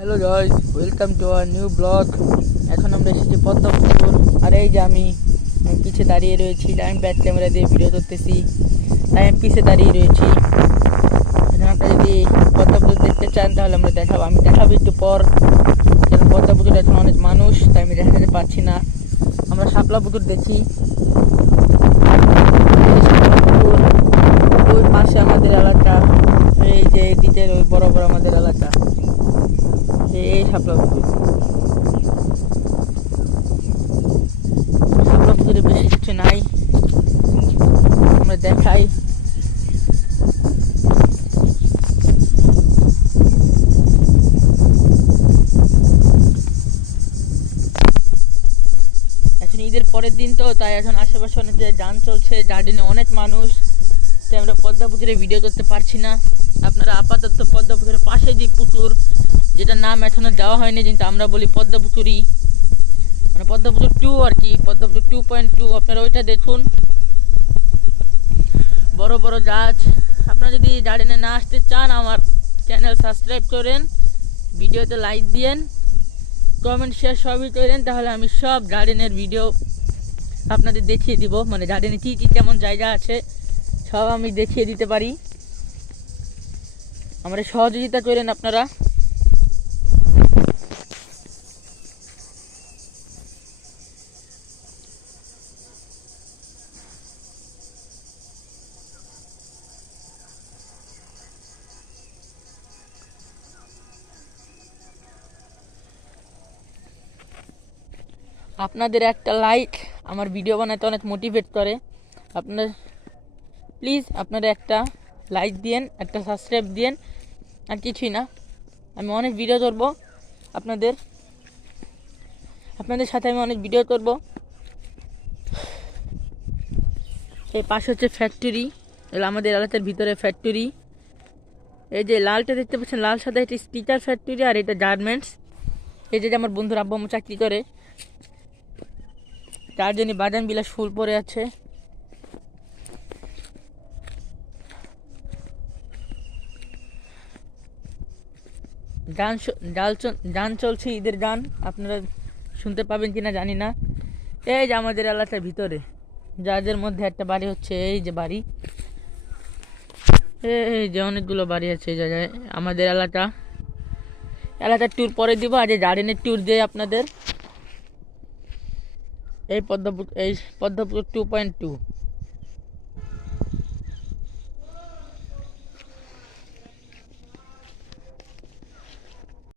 Hello guys, welcome to our new blog. এখন আমরা এসেছি পদ্মপুকুর। আর এই যে আমি পিছে দাঁড়িয়ে রয়েছি, আমি ব্যাক ক্যামেরা দিয়ে ভিডিও করতেছি, তাই আমি পিছে দাঁড়িয়ে রয়েছি। এখন আপনারা যদি পদ্মপুকুর দেখতে চান তাহলে আমরা আমি দেখাবো একটু পর। কারণ পদ্মপুকুরে এখন অনেক মানুষ, তাই আমি দেখাতে পারছি না। আমরা শাপলা পুকুর দেখি, ওই পাশে আমাদের এলাকা, এই যে এদিকে ওই বড় বড় আমাদের এলাকা, এই শাপলা পুকুর। শাপলা পুকুরে বেশি কিছু নাই, আমরা দেখাই। এখন ঈদের পরের দিন তো, তাই এখন আশেপাশে অনেক যান চলছে, জার্ডিনে অনেক মানুষ, তাই আমরা পদ্মা পুকুরে ভিডিও করতে পারছি না। আপনারা আপাতত পদ্মা পুকুরের পাশে যে পুকুর, যেটার নাম এখনো দেওয়া হয়নি, কিন্তু আমরা বলি পদ্মা পুকুরই, মানে পদ্মা পুকুর 2 আর কি, পদ্মা পুকুর 2.2। আপনারা ওইটা দেখুন, বড় বড় জাহাজ। আপনারা যদি জার্ডিনে না আসতে চান, আমার চ্যানেল সাবস্ক্রাইব করেন, ভিডিওতে লাইক দিয়েন, কমেন্ট শেয়ার সবই করেন, তাহলে আমি সব জার্ডিনের ভিডিও আপনাদের দেখিয়ে দিব। মানে জার্ডিনে কী কী কেমন জায়গা আছে সব আমি দেখিয়ে দিতে পারি। আমরা সহযোগিতা করেন আপনারা। আপনাদের একটা লাইক আমার ভিডিও বানাতে অনেক মোটিভেট করে। আপনার প্লিজ আপনারা একটা লাইক দিয়েন, একটা সাবস্ক্রাইব দিয়েন, আর কিছুই না। আমি অনেক ভিডিও করব আপনাদের সাথে, আমি অনেক ভিডিও করব। এই পাশে হচ্ছে ফ্যাক্টরি, এগুলো আমাদের এলাকার ভিতরে ফ্যাক্টরি। এই যে লালটা দেখতে পাচ্ছেন, লাল সাদা, এটা স্টিকার ফ্যাক্টরি, আর এটা গার্মেন্টস। এই যে আমার বন্ধুর আব্বু আম্মু চাকরি করে, চারজনই বাদাম বিলাস ফুল পরে আছে। গান চলছে, ঈদের গান, আপনারা শুনতে পাবেন কিনা জানি না। এই যে আমাদের এলাকার ভিতরে যাদের মধ্যে একটা বাড়ি হচ্ছে, এই যে বাড়ি, এই যে অনেকগুলো বাড়ি আছে এই জায়গায়। আমাদের এলাকার ট্যুর পরে দিব, আজ জার্ডিনের ট্যুর দিয়ে আপনাদের। এই পদ্মপুকুর 2.2।